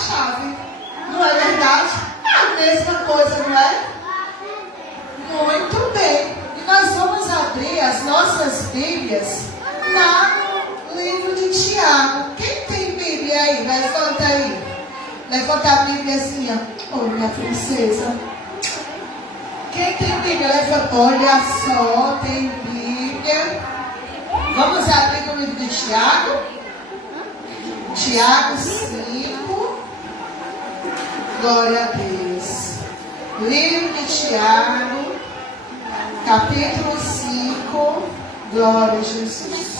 chave. Não é verdade? É a mesma coisa, não é? Muito bem. E nós vamos abrir as nossas Bíblias no livro de Tiago. Quem tem Bíblia aí? Levanta aí. Levanta a Bíbliazinha. Oh, minha princesa. Quem tem Bíblia? Levanta. Olha só, tem Bíblia. Vamos abrir no livro de Tiago. Tiago 5. Glória a Deus. Livro de Tiago, capítulo 5. Glória a Jesus.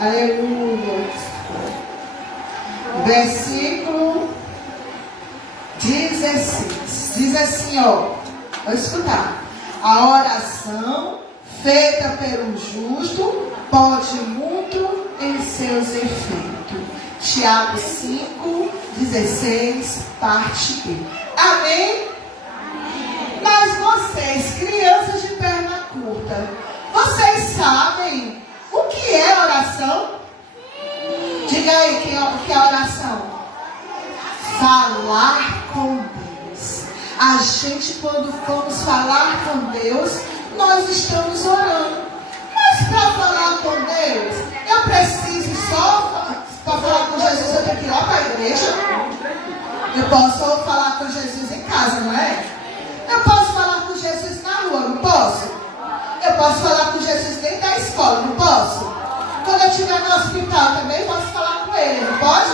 Aleluia. Versículo 16. Diz assim, ó. Vou escutar. A oração feita pelo justo pode muito em seus efeitos. Tiago 5, 16, parte B. Amém? Mas vocês, crianças de perna curta, vocês sabem o que é oração? Diga aí o que é oração. Falar com Deus. A gente, quando vamos falar com Deus, nós estamos orando. Mas para falar com Deus, eu preciso só, para falar com Jesus, eu tenho que ir lá para a igreja. Eu posso falar com Jesus em casa, não é? Eu posso falar com Jesus na rua, não posso? Eu posso falar com Jesus dentro da escola, não posso? Quando eu estiver no hospital também, posso falar com ele, não pode?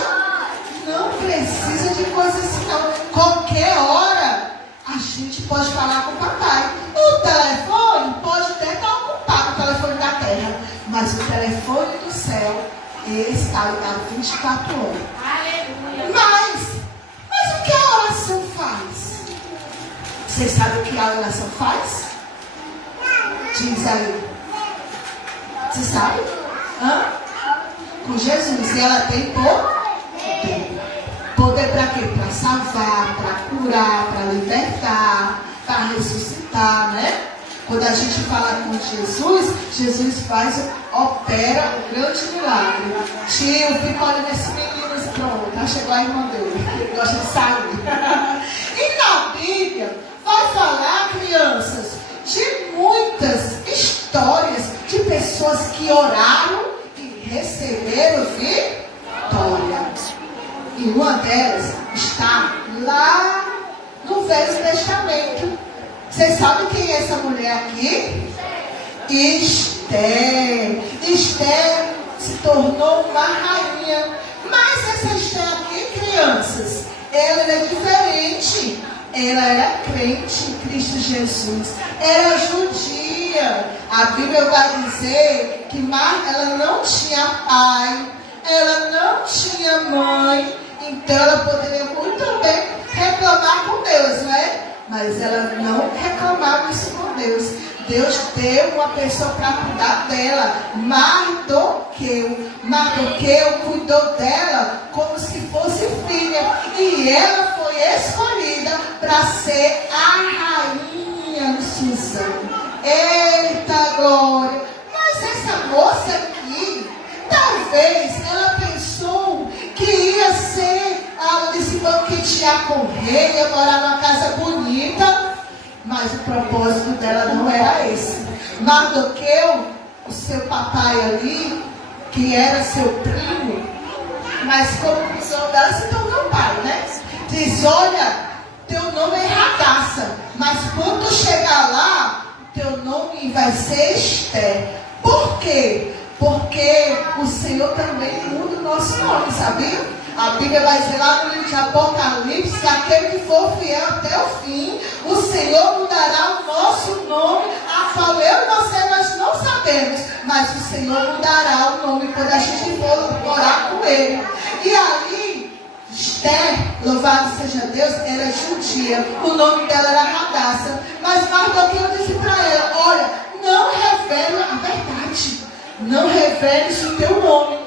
Não precisa de coisa assim, não. Qualquer hora, a gente pode falar com o papai. O telefone pode até estar ocupado, o telefone da terra. Mas o telefone do céu, ele está ligado 24 horas. Mas o que a oração faz? Vocês sabem o que a oração faz? Diz aí. Você sabe? Com Jesus. E ela tem poder. Poder para quê? Para salvar, para curar, para libertar, para ressuscitar, né? Quando a gente fala com Jesus, Jesus opera um grande milagre. Tio, fica olhando esse menino, pronto, já chegou a irmã dele, ele gosta de sair. E na Bíblia, vai falar, crianças, de muitas histórias de pessoas que oraram e receberam vitória. E uma delas está lá no Velho Testamento. Vocês sabem quem é essa mulher aqui? Esther. Esther se tornou uma rainha. Mas essa Esther aqui, crianças, ela é diferente. Ela era crente em Cristo Jesus. Era judia. A Bíblia vai dizer que ela não tinha pai. Ela não tinha mãe. Então ela poderia muito bem reclamar com Deus, não é? Mas ela não reclamava isso com Deus. Deus deu uma pessoa para cuidar dela. Mardoqueu. Mardoqueu cuidou dela como se fosse filha. E ela foi escolhida para ser a rainha de Suzã. Eita glória! Mas essa moça aqui, talvez ela pensou que ia ser, ela disse, banquetear com o rei, ia morar numa casa bonita, mas o propósito dela não era esse. Mardoqueu, o seu papai ali, que era seu primo, mas como o nome dela se tornou pai, né? Diz, olha, teu nome é Radaça, mas quando chegar lá, teu nome vai ser Esther. Por quê? Porque o Senhor também muda o nosso nome, sabia? A Bíblia vai dizer lá no livro de Apocalipse que aquele que for fiel até o fim, o Senhor mudará o nosso nome, a qual eu e você nós não sabemos, mas o Senhor mudará o nome quando a gente for orar com Ele. E ali, Esther, louvado seja Deus, era judia, o nome dela era Radaça, mas Mardoqueu disse para ela, olha, não revela a verdade, não reveles o teu nome.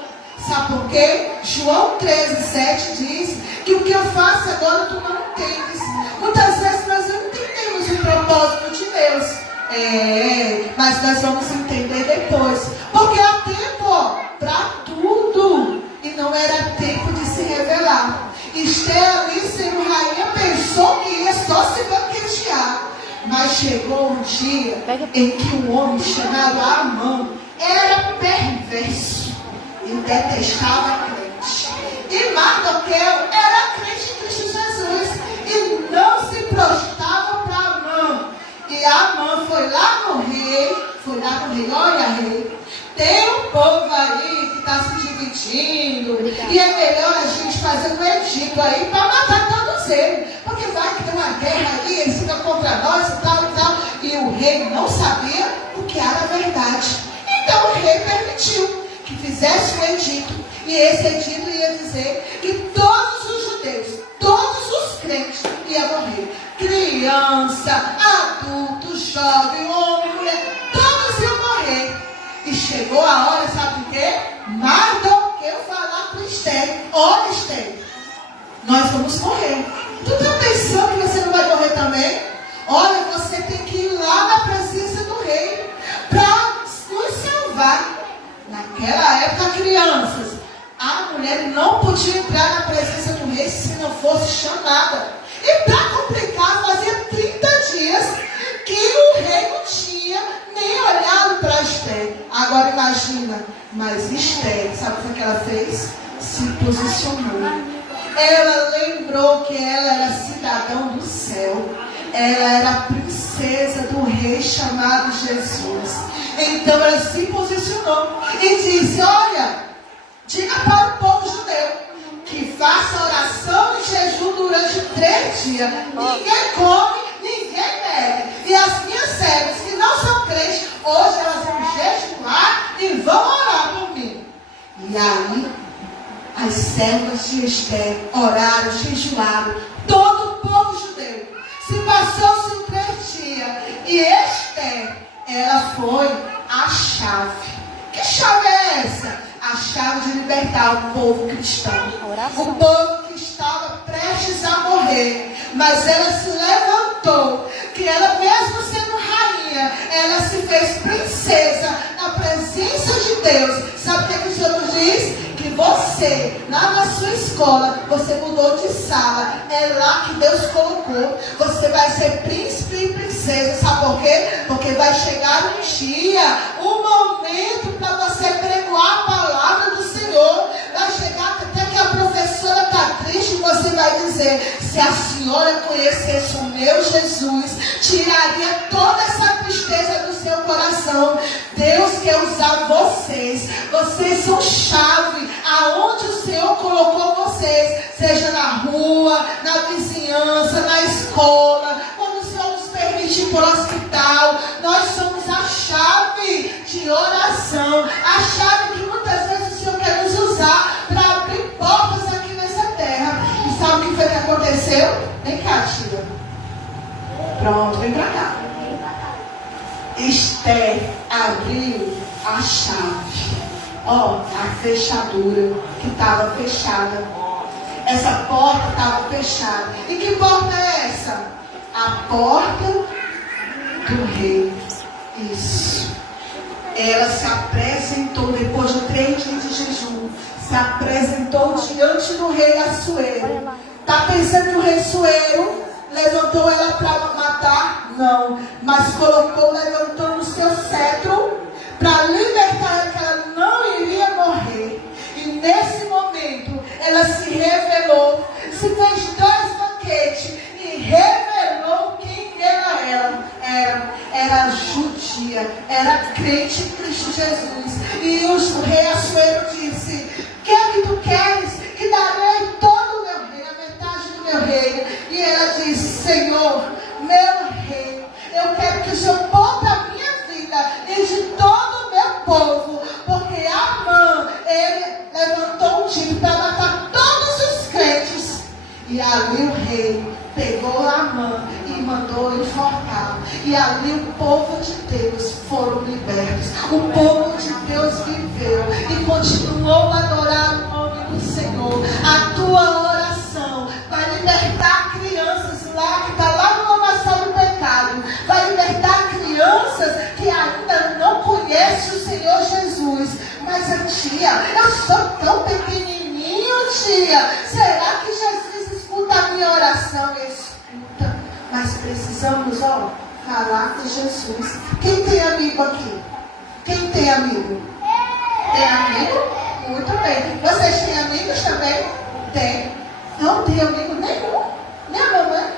Sabe por quê? João 13:7 diz que o que eu faço agora tu não entendes. Muitas vezes nós não entendemos o propósito de Deus. Mas nós vamos entender depois. Porque há tempo para tudo. E não era tempo de se revelar. Esther ali, sendo rainha, pensou que ia só se banquetear. Mas chegou um dia em que um homem chamado Amã era perverso e detestava crente. E Mardoqueu era crente em Cristo Jesus e não se prostrava para Amã. E Amã foi lá no rei, olha rei, tem um povo aí que está se dividindo, e é melhor a gente fazer um edito aí para matar todos eles, porque vai que tem uma guerra aí, eles ficam contra nós e tal e tal. E o rei não sabia o que era a verdade. Então o rei permitiu que fizesse um edito, e esse edito ia dizer que todos os judeus, todos os crentes iam morrer. Criança, adulto, jovem, homem, mulher, todos iam morrer. E chegou a hora, sabe o quê? Mardoqueu falar com Esther: olha, Esther, nós vamos morrer. Tu está pensando que você não vai morrer também? Olha, você tem que ir lá na presença do rei para nos salvar. Naquela época, crianças, a mulher não podia entrar na presença do rei se não fosse chamada. E para complicar, fazia 30 dias que o rei não tinha nem olhado para Esther. Agora imagina, mas Esther, sabe o que ela fez? Se posicionou. Ela lembrou que ela era cidadão do céu. Ela era a princesa do rei chamado Jesus. Então ela se posicionou e disse: olha, diga para o povo judeu que faça oração e jejum durante 3 dias. Ninguém come, ninguém bebe. E as minhas servas que não são crentes, hoje elas vão jejuar e vão orar por mim. E aí as servas de Esther oraram, jejuaram. Todo o povo judeu. Se passou-se 3 dias. E Esther, ela foi a chave. Que chave é essa? A chave de libertar o povo cristão. O povo que estava prestes a morrer. Mas ela se levantou. Que ela, mesmo sendo rainha, ela se fez princesa na presença de Deus. Sabe o que o Senhor nos diz? Que você, lá na sua escola, você mudou de sala. É lá que Deus colocou. Você vai ser príncipe e princesa. Sabe por quê? Porque vai chegar um dia, um momento para você pregoar a palavra do Senhor. Vai chegar até que a professora está triste e você vai dizer: se a senhora conhecesse o meu Jesus, tiraria toda essa tristeza do seu coração. Deus quer usar vocês. Vocês são chave aonde o Senhor colocou vocês, seja na rua, na vizinhança, na escola, quando o Senhor nos permite ir para o hospital. Nós somos a chave de oração, a chave que muitas vezes o Senhor quer nos usar para abrir portas aqui nessa terra. E sabe o que foi que aconteceu? Vem cá, tia. Pronto, vem para cá. Esther abriu a chave. Ó, a fechadura que estava fechada. Essa porta estava fechada. E que porta é essa? A porta do rei. Isso. Ela se apresentou depois de 3 dias de jejum. Se apresentou diante do rei Assuero. Está pensando que o rei Assuero levantou ela para matar? Não. Mas levantou no seu cetro para libertar ela, que ela não iria morrer. E nesse momento ela se revelou, se fez 2 banquetes e revelou quem ela era. Era judia, era crente em Cristo Jesus. E o rei Assuero disse: o que é que tu queres? Que darei todo o meu reino, a metade do meu reino. E ela disse: Senhor, meu rei, eu quero que o Senhor poupe a minha vida e de todo o meu povo, porque Amã, ele levantou um time para matar todos os crentes. E ali o rei pegou Amã e mandou enforcar. E ali o povo de Deus foram libertos. O povo de Deus viveu e continuou a adorar o nome do Senhor. A tua oração vai libertar crianças lá que está lá no lamaçal do pecado. Vai libertar crianças que ainda não conhecem o Senhor Jesus. Mas a tia, eu sou tão pequenininho, tia. Será que Jesus falar de Jesus. Quem tem amigo aqui? Quem tem amigo? Tem amigo? Muito bem. Vocês têm amigos também? Tem. Não tem amigo nenhum. Né, mamãe?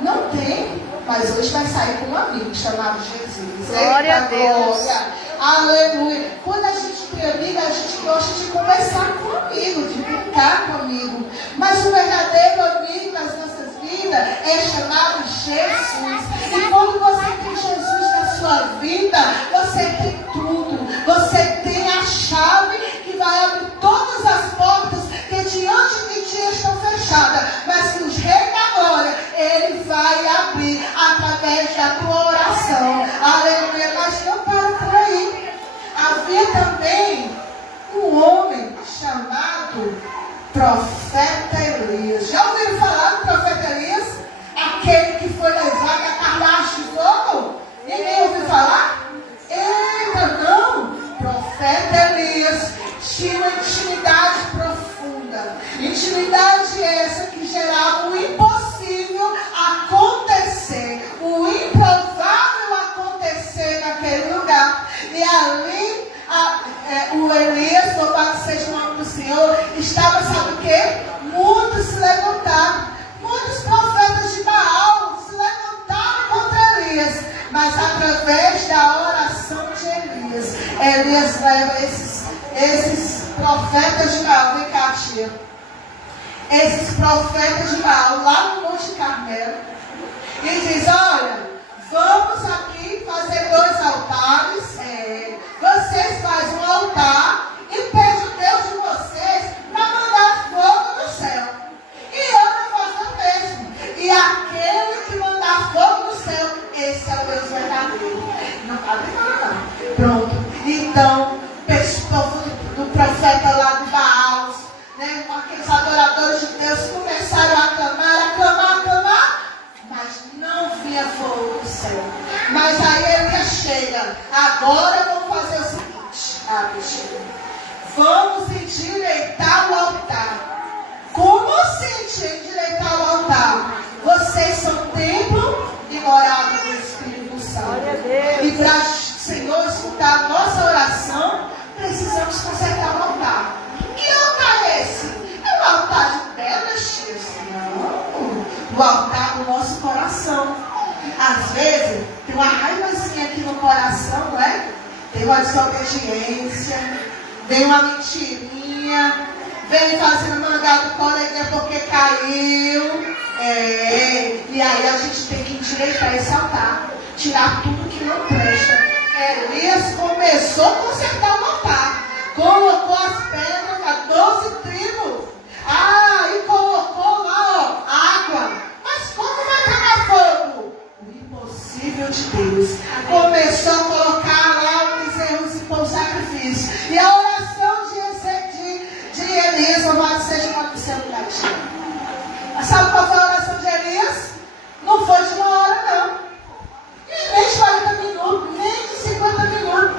Não tem. Mas hoje vai sair com um amigo chamado Jesus. Glória a Deus. Glória. Aleluia. Quando a gente tem amigo, a gente gosta de conversar com o amigo, de brincar com o amigo. Mas o verdadeiro amigo das nossas vidas é chamado Jesus. E quando você tem Jesus na sua vida, você tem tudo. Você tem a chave que vai abrir todas as portas que diante de ti estão fechadas. Mas que os reis da glória, ele vai abrir através da tua oração. Aleluia. Mas não para por aí. Havia também um homem chamado profeta Elias. Já ouviram falar do profeta Elias? Aquele que foi levado a carruagem de fogo? Ninguém ouviu falar? Eita, não! Profeta Elias tinha uma intimidade profunda. Intimidade essa que gerava o impossível acontecer, o improvável acontecer naquele lugar. E ali o Elias, louvado seja o nome do Senhor, estava, sabe o quê? Muitos se levantaram. Muitos profetas de Baal se levantaram contra Elias. Mas através da oração de Elias, Elias leva esses profetas de Baal, vem cá, tia. Esses profetas de Baal lá no Monte Carmelo. E diz, olha, vamos aqui fazer 2 altares. Vocês fazem um altar e pedem o Deus de vocês para mandar fogo do céu. E eu vou fazer o mesmo. E aquele que mandar fogo do céu, esse é o Deus verdadeiro. Não pode falar, não. Pronto. Então, o povo do profeta lá de Baal, né, aqueles adoradores de Deus, começaram a clamar, mas não vinha fogo do céu. Mas aí ele chega. Agora vamos fazer o seguinte, vamos endireitar o altar. Como assim endireitar o altar? Vocês são templo e morada do Espírito Santo. E para o Senhor escutar a nossa oração, precisamos consertar o altar. Que altar é esse? É o altar de pedras, tias? Não. O altar do nosso coração. Às vezes, tem uma raivazinha aqui no coração, não é? Tem uma desobediência, vem uma mentirinha, vem fazendo mangá do coleguinha porque caiu. E aí a gente tem que endireitar esse altar, tirar tudo que não presta. Elias começou a consertar o altar, colocou as pedras a 12 tribos. E colocou lá, água. Mas como vai pegar fogo? O impossível de Deus. Começou a colocar lá os bezerros e pôr o sacrifício. E a oração de Elias, louvado seja o nome do Senhor da tia. Sabe qual foi a oração de Elias? Não foi de 1 hora, não. E nem de 40 minutos, nem de 50 minutos.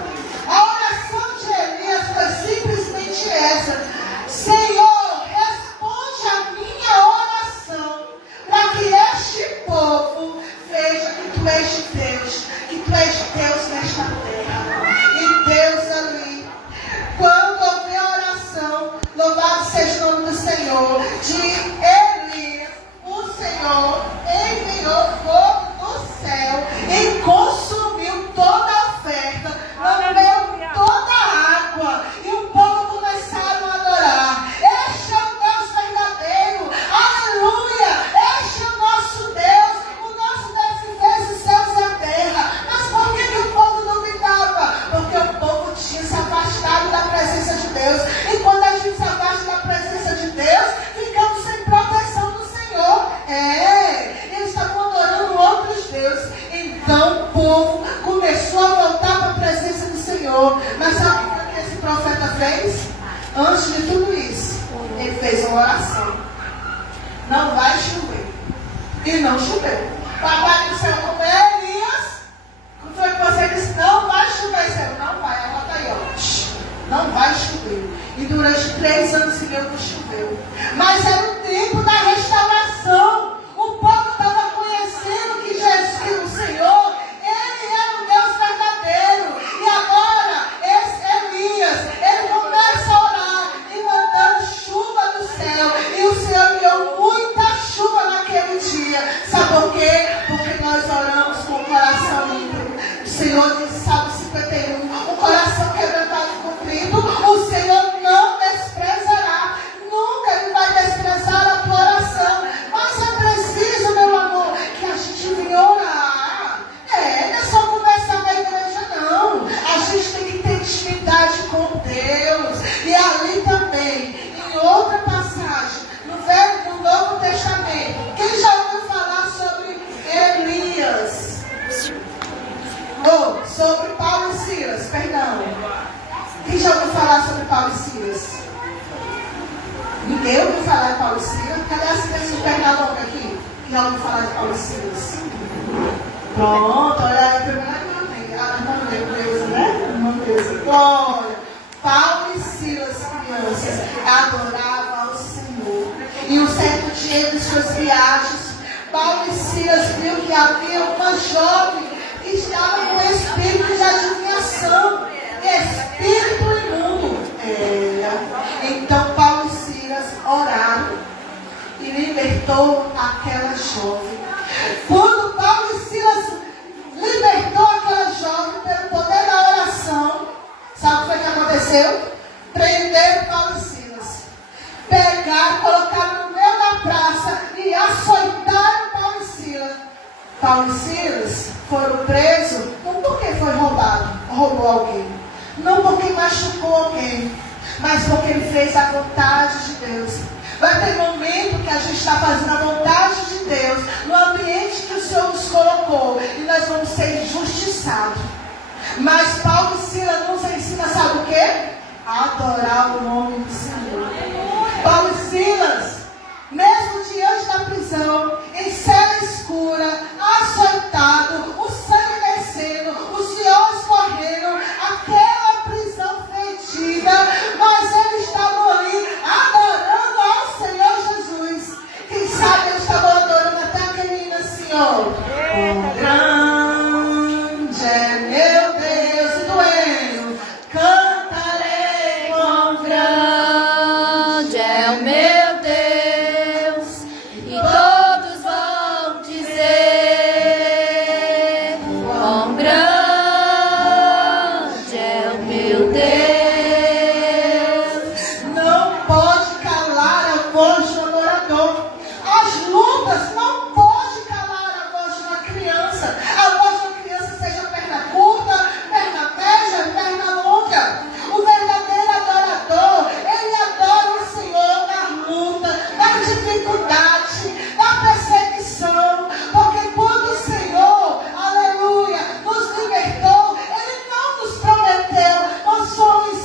A oração de Elias foi simplesmente essa: Senhor, responde a minha oração, para que este povo veja que tu és Deus, que tu és Deus nesta terra. E Deus ali, quando ouviu a oração, louvado seja o nome do Senhor, de Elias, o Senhor enviou fogo do céu e consumiu toda a oferta, lambeu toda a água, e o povo começaram a adorar. Este é o Deus verdadeiro, aleluia, este é o nosso Deus, o nosso Deus que fez os céus e a terra. Mas por que o povo duvidava? Porque o povo tinha se afastado da presença de Deus, e quando a gente se afasta da presença de Deus, ficamos sem proteção do Senhor. Eles estavam adorando outros deuses. Então o povo começou a voltar para a presença do Senhor. Mas sabe o que esse profeta fez? Antes de tudo isso, ele fez uma oração: não vai chover. E não choveu. Papai do céu, como é, Elias? Como foi que você disse? Não vai chover. Senhor, não vai. Anota aí, ó. Não vai chover. E durante 3 anos e meio não choveu. Mas era o tempo da restauração. O povo estava conhecendo que Jesus, que o Senhor de Paulo e Silas? Cadê as crianças de Pernambuco aqui? Que já ouviu falar de Paulo e Silas? Pronto, olha aí, primeira irmã Neuza, né? Irmã Neuza. Glória. Paulo e Silas, crianças, adoravam ao Senhor. E um certo dia de suas viagens, Paulo e Silas viu que havia uma jovem que estava com espírito de adivinhação, espírito imundo. Então Paulo e Silas oraram e libertou aquela jovem. Quando Paulo e Silas libertou aquela jovem pelo poder da oração, sabe o que foi que aconteceu? Prenderam Paulo e Silas. Pegaram, colocaram no meio da praça e açoitaram Paulo e Silas. Paulo e Silas foram presos, não porque foi roubou alguém, não porque machucou alguém, mas porque ele fez a vontade de Deus. Vai ter momento que a gente está fazendo a vontade de Deus no ambiente que o Senhor nos colocou e nós vamos ser injustiçados. Mas Paulo e Silas nos ensina, sabe o quê? A adorar o nome do Senhor. Paulo e Silas, mesmo diante da prisão, em cela escura, açoitado, o sangue descendo, os fios correndo, aquela prisão fedida, mas eles estavam ali adorando ao Senhor Jesus. Quem sabe eles estavam adorando até aquele hino assim, ó. Grande é meu Deus, e doendo, cantarei com grande é o meu Deus, e todos vão dizer quão grande é o meu Deus. Não pode calar a voz do adorador. As lutas não podem calar a voz de uma criança. A voz de uma criança seja perna curta, perna média, perna longa. O verdadeiro adorador, ele adora o Senhor na luta, na dificuldade, na perseguição. Porque quando o Senhor, aleluia, nos libertou, ele não nos prometeu mansões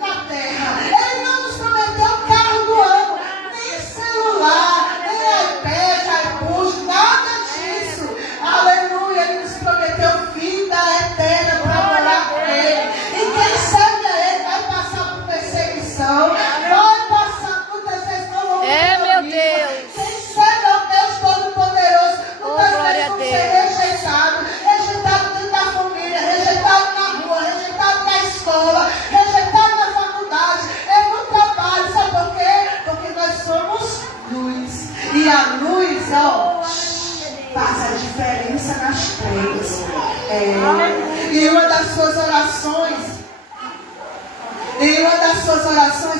na terra. Ele não nos prometeu carro do ano, nem celular, nem iPad, iPod, nada disso. Aleluia, ele nos prometeu vida eterna para morar com ele. E quem serve a ele vai passar por perseguição, vai passar muitas vezes não vão ter meu amigo. Deus. Quem serve ao Deus Todo-Poderoso, muitas glória vezes vão a ser rejeitados, rejeitados dentro da família, rejeitados na rua, rejeitados na escola, rejeitados na faculdade, no trabalho. Sabe por quê? Porque nós somos luz. E a luz, ó, faz a diferença nas trevas. E uma das suas orações,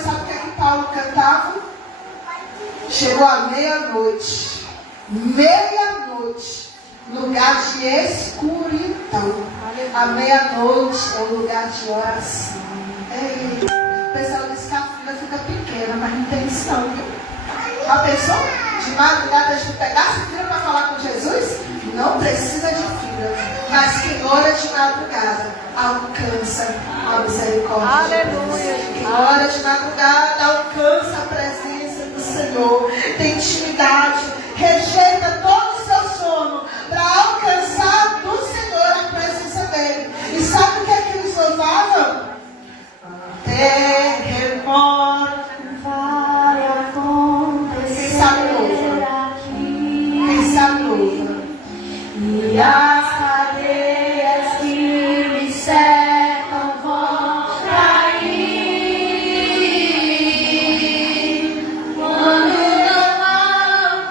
sabe o que é que Paulo cantava? Chegou a meia-noite, lugar de escuridão. A meia-noite é o lugar de oração. O pessoal diz que a fila fica pequena, mas não tem isso não, viu? A pessoa de madrugada a gente pegasse fila para falar com Jesus? Não precisa de fila. Mas quem ora de madrugada alcança a misericórdia de Deus. Quem ora de madrugada alcança a presença do Senhor. Tem intimidade. Rejeita todo o seu sono para alcançar do Senhor a presença dele. E sabe o que é que eles louvavam? Terremoto vai acontecer. Quem sabe louva? Quem sabe louva? E as cadeias que me cercam vão cair. Quando não há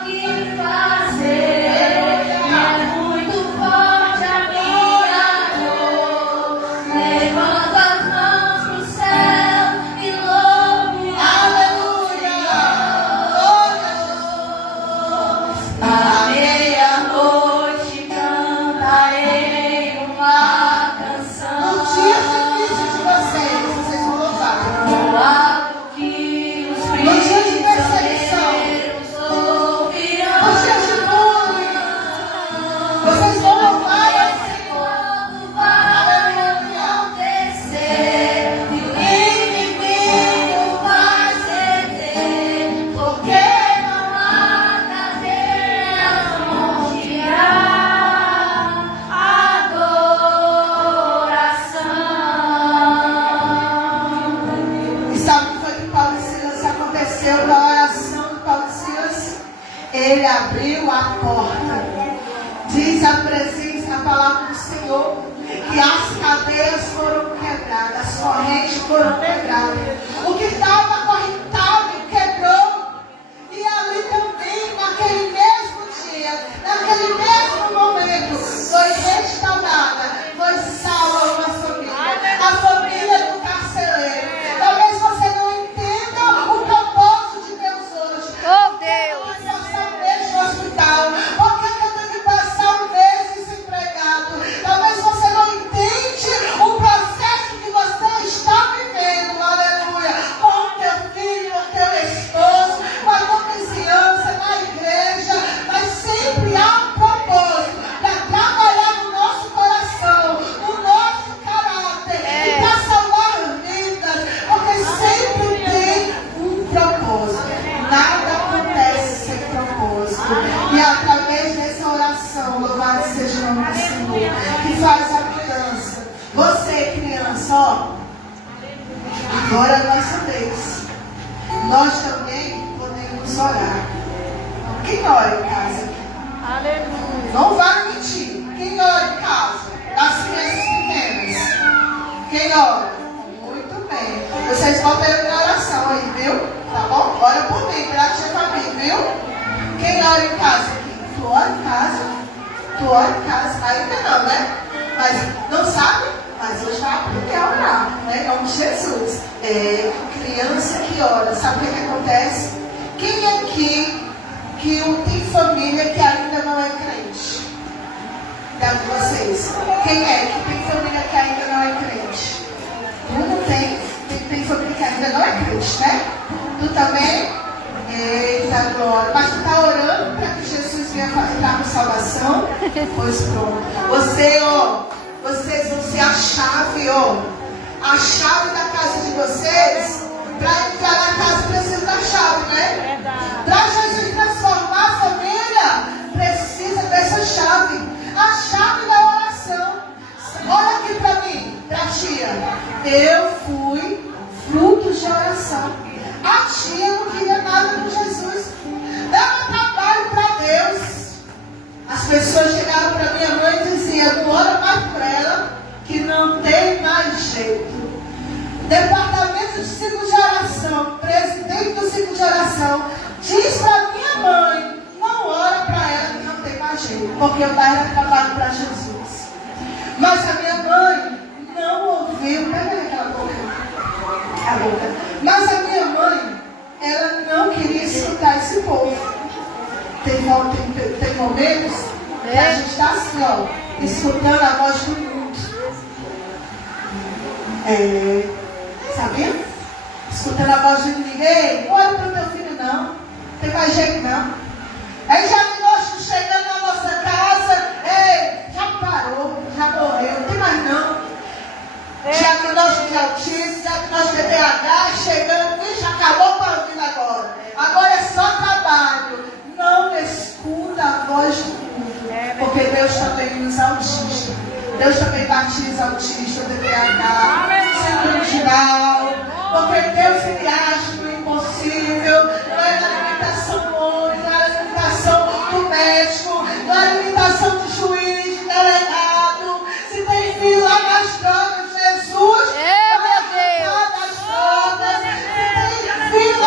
Ele abriu a porta. Diz a palavra do Senhor, que as cadeias foram quebradas, as correntes foram quebradas. O que estava acorrentado quebrou. E ali também, naquele mesmo dia, naquele mesmo momento, foi restaurada, foi salva uma família. A família do carcereiro. Talvez você não entenda o propósito de Deus hoje. Oh, Deus! Por que passar um mês no hospital? Por que eu tenho que passar um mês desempregado? Talvez você não entende o processo que você está vivendo. Aleluia! Com o teu filho, com o teu esposo, com a tua vizinhança, na igreja. Mas sempre há um propósito para trabalhar no nosso coração, no nosso caráter, e para salvar vidas. Porque sempre tem um propósito. Nada acontece sem propósito. E através dessa oração, louvado seja o nome do Senhor, que faz a mudança. Você, criança, ó, agora é a nossa vez. Nós também podemos orar. Quem ora em casa aqui? Aleluia! Não vai mentir. Quem ora em casa? Das crianças pequenas. Quem ora? Muito bem. Vocês botam eu na oração aí, viu? Tá bom? Ora por mim, pela tia Fabi, viu? Quem ora em casa aqui? Tu ora em casa? Tu ora em casa? Ainda não, né? Mas não sabe? Mas hoje vai aprender a orar, né? Em nome de Jesus. Criança que ora. Sabe o que acontece? Quem aqui que tem família que ainda não é crente? De vocês. Quem é que tem família que ainda não é crente? Tu não tem? Tem família que ainda não é crente, né? Tu também? Eita glória. Mas tu está orando para que Jesus venha entrar com salvação? Pois pronto. Vocês vão ser a chave, a chave da casa de vocês. Para entrar na casa precisa da chave, né? Para Jesus transformar a família, precisa dessa chave. A chave da oração. Olha aqui para mim, para a tia. Eu fui fruto de oração. A tia não queria nada com Jesus. Dava trabalho para Deus. As pessoas chegavam para minha mãe e diziam: não ora mais por ela, que não tem mais jeito. Departamento de ciclo de oração, presidente do ciclo de oração, diz para minha mãe: não ora para ela, que não tem mais jeito, porque eu dava trabalho para Jesus. Mas a minha mãe não ouviu. Pega aquela boca. A boca. Mas a minha mãe, ela não queria escutar esse povo. Tem momentos que a gente está assim, escutando a voz do mundo. Sabia? Escutando a voz do ninguém. Não olha para o teu filho, não. Não tem mais jeito, não. Aí diagnóstico chegando na nossa casa. Já parou, já morreu, não tem mais não. Diagnóstico de autismo, diagnóstico de TDAH, chegando, já acabou com a vida agora. Agora é só trabalho. Não escuta a voz do mundo, porque Deus também usa autista. Deus também batiza autista, TDAH, síndrome geral, porque Deus ele age no impossível. Não é na limitação homem, não é na limitação do médico, não é na limitação do juiz, do delegado. Se tem filho lá nas drogas, Jesus vai arrancar das drogas. Se tem filho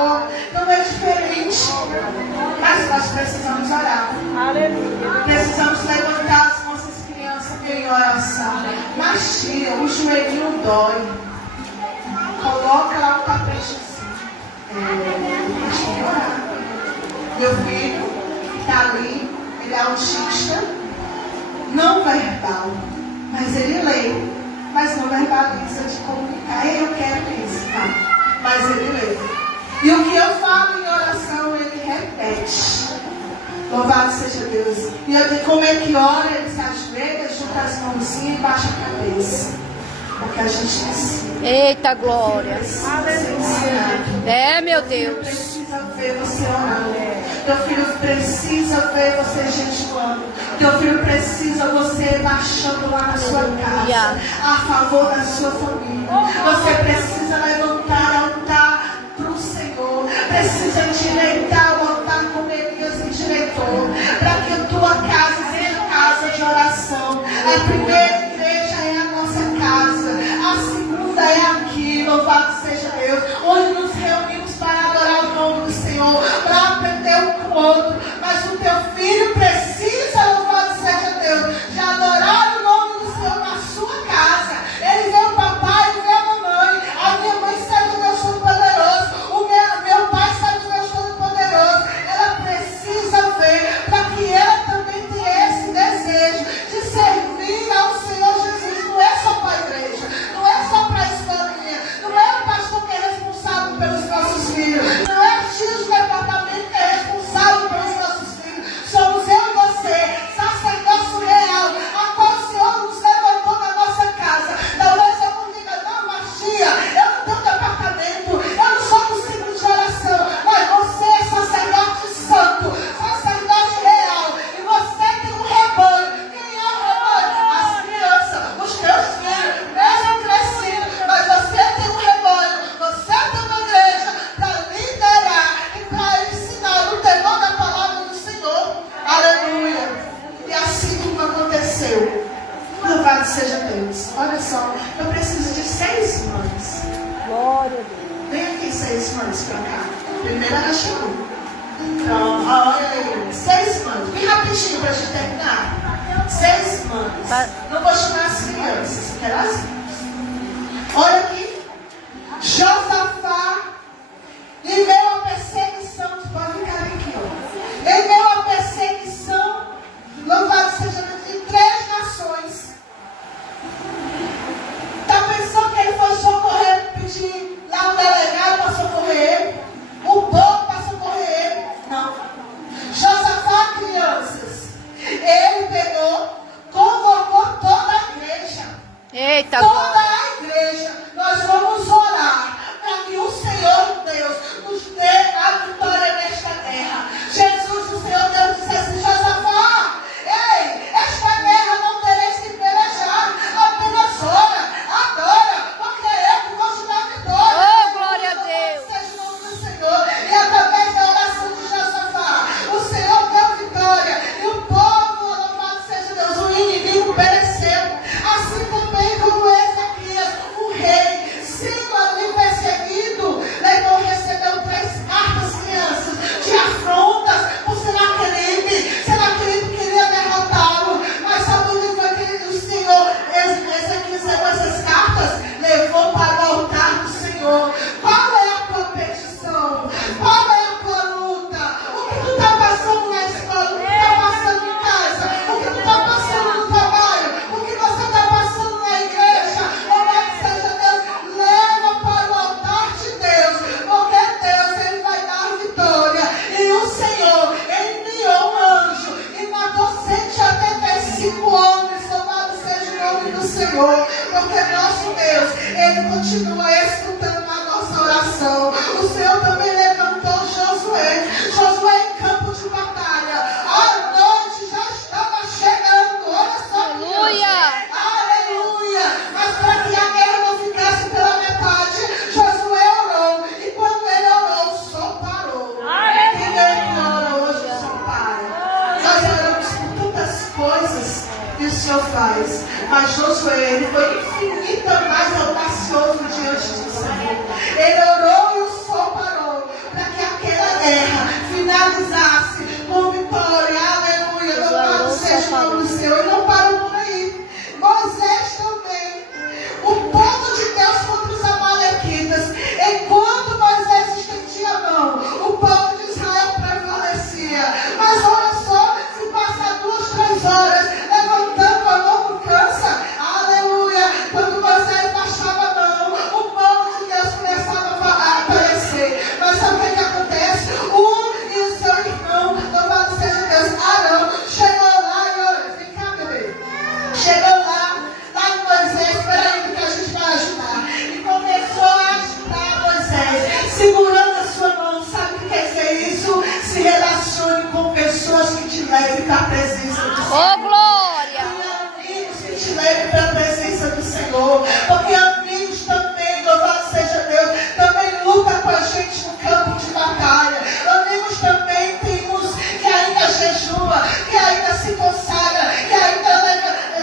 Senhor. Não é diferente. Mas nós precisamos orar. Aleluia. Precisamos levantar as nossas crianças em oração. Mas tira, o joelhinho dói. Coloca lá o tapete assim. Mas tem que orar. Meu filho está ali, ele é autista, não verbal, mas ele lê, mas não verbaliza de comunicar. Eu quero isso, tá? Mas ele lê. E o que eu falo em oração, ele repete. Louvado seja Deus. E eu digo como é que ora, ele se ajoelha, junta as mãozinhas e baixa a cabeça. Porque a gente precisa. Eita glória. Aleluia. É, meu Deus. Precisa ver você orando. Teu filho precisa ver você jejuando. Teu filho precisa você baixando lá na sua casa, a favor da sua família. Você precisa levantar altar para o Senhor. Precisa endireitar o altar como Elias endireitou, para que a tua casa seja casa de oração. A primeira igreja é a nossa casa, a segunda é aqui, louvado seja Deus, onde nos reunimos para adorar o nome do Senhor, para aprender um com o outro. Mas o teu filho precisa, louvado seja Deus, de adorar o nome do Senhor na sua casa. Ele vê o papai, ele vê a mamãe. A minha mãe sabe do Deus Todo-Poderoso, o meu pai sabe do Deus Todo-Poderoso. Ela precisa ver, para que ela também tenha esse desejo de servir ao Senhor Jesus. Não é só para a igreja, não é só para a escolinha, não é o pastor que é responsável pelos nossos filhos, não é o tio do departamento que é responsável pelos nossos filhos. Somos eu e você, sacerdócio real, a qual o Senhor nos levantou na nossa casa. Talvez eu não diga, não, mas tia, eu não tenho departamento, eu não sou do ciclo de oração, mas você é sacerdote santo, sacerdote real, e você tem um rebanho. Quem é o rebanho? As crianças, os teus filhos, mesmo crescidos, mas você tem um rebanho, você tem uma igreja para liderar e para ensinar o temor da palavra do Senhor. Aleluia. E assim como aconteceu. Louvado seja Deus. Olha só, eu preciso de 6 mães. Glória a Deus. Vem aqui 6 mães para cá. Primeira ela chegou. Então, olha aí. 6 mães. Bem rapidinho para a gente terminar. 6 mães. Não vou chamar as crianças, quero as mães. Olha aqui. Josafá. Em meio à perseguição, tu pode ficar aqui, ó. Em meio à perseguição, louvado seja Deus, de 3 nações. Está pensando que ele foi socorrer, pedir lá um delegado para socorrer ele? O povo para socorrer ele? Não. Josafá, crianças, ele pegou, convocou toda a igreja. Eita Toda glória. a igreja. Nós vamos orar para que o Senhor Deus nos dê a vitória nesta terra. Jesus, o Senhor Deus disse assim: Josafá, ei, esta guerra não tereis que pelejar, apenas ora, adora, porque eu que vou te dar vitória. Oh, glória a Deus. Seja o nome do Senhor. E através da oração de Josafá, o Senhor deu vitória. E o povo, louvado seja Deus, o inimigo pereceu. Assim também como Ezequias, o rei, sendo ali perseguido, Leão recebeu 3 cartas, crianças, de afrontas por Senaqueribe. Senaqueribe queria derrotá-lo, mas sabe onde foi que o Senhor, Ezequias levou essas cartas? Levou para o altar do Senhor. Qual é a tua petição? Qual é a tua luta? O que tu está passando na escola? O que tu está passando em casa? O que tu está passando no trabalho? O que você está passando na igreja? Louvado seja Deus. Leva para o altar de Deus, porque Deus, Ele vai dar vitória. E o Senhor, Ele enviou um anjo e matou 185 homens. Louvado seja o nome do Senhor, porque nosso Deus, Ele continua escutando a nossa oração. O Senhor também levantou Josué. Josué em campo de batalha. A noite já estava chegando. Olha só. Aleluia. Aleluia. Mas para que a guerra não ficasse pela metade, Josué orou. E quando ele orou, o sol parou. Quem é que ora hoje, o sol para? Nós oramos por tantas coisas que o Senhor faz. Mas Josué, ele foi infinitamente mais audacioso diante do Senhor. Ele orou e o sol parou. leve para a presença do Senhor. Ô, glória. Tenha amigos que te levem para a presença do Senhor. Porque amigos também, louvado seja Deus, também luta com a gente no campo de batalha. Amigos também temos que ainda jejua, que ainda se consagra, que ainda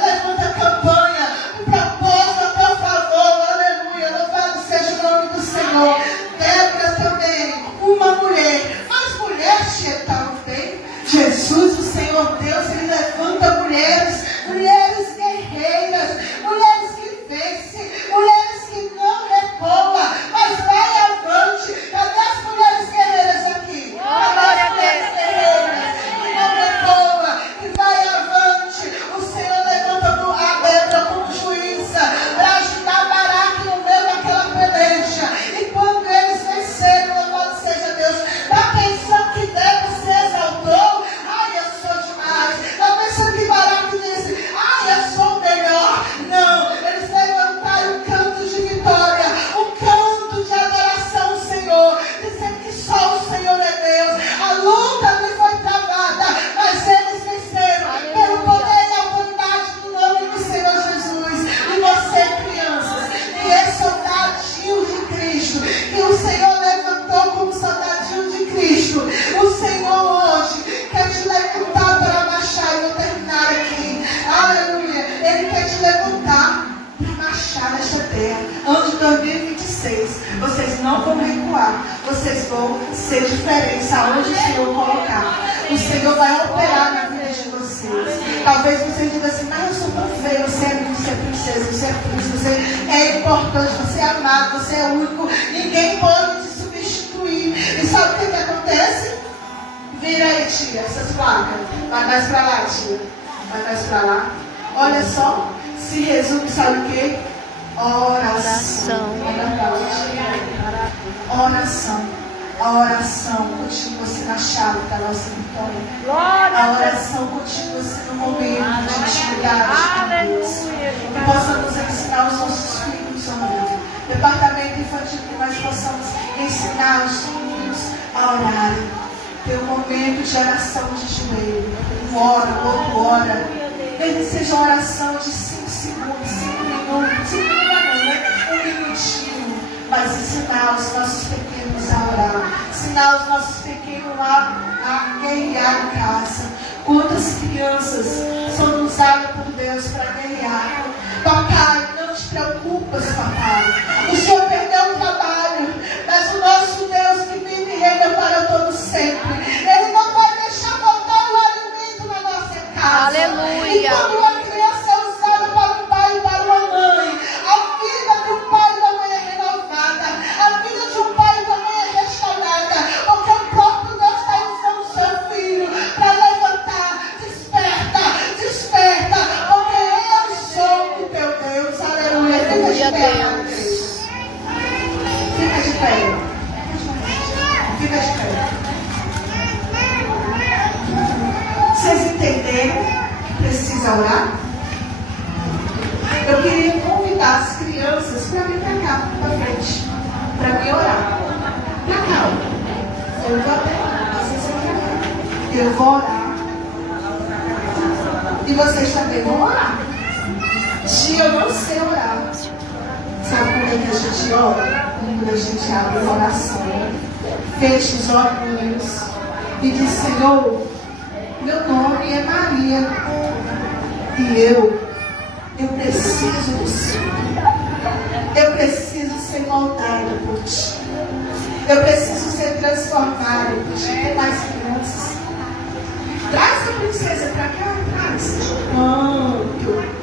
levanta campanha, um propósito a teu favor. Aleluia, louvado seja o nome do Senhor. Débora também, uma mulher, mas mulher Tietá não tem. Jesus, o Senhor Deus, Ele levanta mulheres guerreiras, mulheres que vencem, mulheres que não recuam, mas vai avante. Cadê as mulheres guerreiras aqui? Cadê as mulheres guerreiras que não recuam, que vai avante? O Senhor levanta a Débora como juíza para ajudar Baraque no meio daquela peleja. E quando eles venceram, louvado seja Deus, está pensando que Débora se exaltou? Ai, eu sou demais. Está pensando que Baraque disse, ai, eu sou o melhor. Não, eles levantaram um canto de vitória, um canto de adoração ao Senhor, dizendo que só o Senhor é Deus. A luta lhe foi travada, mas eles venceram pelo poder e autoridade do nome do Senhor Jesus. E você, crianças, que é soldadinho de Cristo, que o Senhor levantou como soldadinho de Cristo, o Senhor hoje quer te levantar para marchar. E eu terminar aqui, aleluia. Ele quer te levantar para marchar nesta terra. Ano de 2026, vocês não vão recuar, vocês vão ser diferentes aonde o Senhor colocar. O Senhor vai operar na vida de vocês. Talvez você diga assim, mas eu sou tão feio. Você é lindo, você é princesa, você é príncipe, você é importante, você é amado, você é único. Ninguém pode te substituir. E sabe o que acontece? Vira aí, tia, essas placas. Vai mais pra lá, tia. Vai mais pra lá. Olha só, se resume, sabe o quê? Oração. Oração. A oração continua sendo a chave da nossa vitória. A oração continua sendo um momento de intimidade com Deus. Que possamos ensinar os nossos filhos a orar. Departamento infantil, que nós possamos ensinar os filhos a orarem. Ter um momento de oração de joelho. Um ora, o outro ora. Mesmo que seja uma oração de 5 segundos, 5 minutos, 5 minutos, né? Um minutinho. Mas ensinar os nossos pequenos a orar. Ensinar os nossos pequenos a guerrear em casa. Quantas crianças são usadas por Deus para guerrear? Papai, não te preocupas, papai. O Senhor perdeu o trabalho, mas o nosso Deus que vive e reina para todo sempre. Ele não vai deixar faltar o alimento na nossa casa. Aleluia. E quando uma criança é usada para um pai e para uma mãe, a vida de um pai e uma mãe é renovada. A vida de um pai e uma mãe é restaurada. Porque o próprio Deus está usando o seu filho para levantar. Desperta, desperta. Porque eu sou o teu Deus. Aleluia. Fica de pé, Deus. Fica de pé. Fica de pé. Vocês entenderam que precisa orar? Eu queria convidar as crianças para vir para cá, para frente, para me orar. Para cá. Eu vou até lá, vocês vão para cá. Eu vou orar. E vocês também vão orar. Tia, eu não sei orar. Sabe como é que a gente ora? Quando a gente abre uma oração, fecha os olhos e diz, Senhor, meu nome é Maria e eu preciso do Senhor. Eu preciso ser moldada por Ti. Eu preciso ser transformada por Ti. Tem mais crianças? Traz a princesa para cá, traz. Pronto.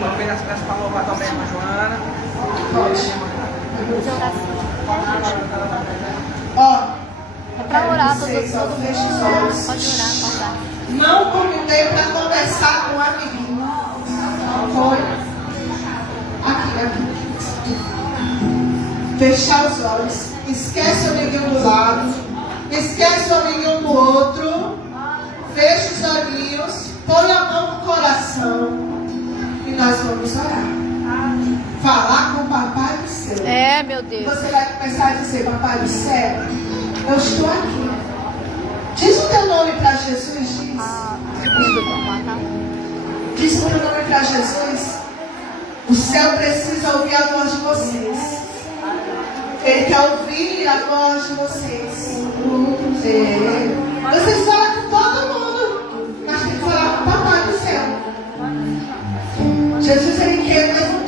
Apenas peço para louvar também a irmã Joana. Pode. É Ó. pra orar todo Feche os mundo. olhos. Pode orar, pode orar. Não convidei para conversar com um amiguinho. Não foi? Aqui. Fechar os olhos. Esquece o amiguinho do lado. Esquece o amiguinho do outro. Fecha os olhinhos. Põe a mão no coração. E nós vamos orar. Falar com o Papai do Céu. É, meu Deus. Você vai começar a dizer, Papai do Céu, Eu estou aqui. Diz o teu nome para Jesus. Diz. Diz o teu nome para Jesus. O céu precisa ouvir a voz de vocês. Ele quer ouvir a voz de vocês. Vocês falam com todo mundo, mas tem que falar com o Papai do céu. Jesus, ele quer levantar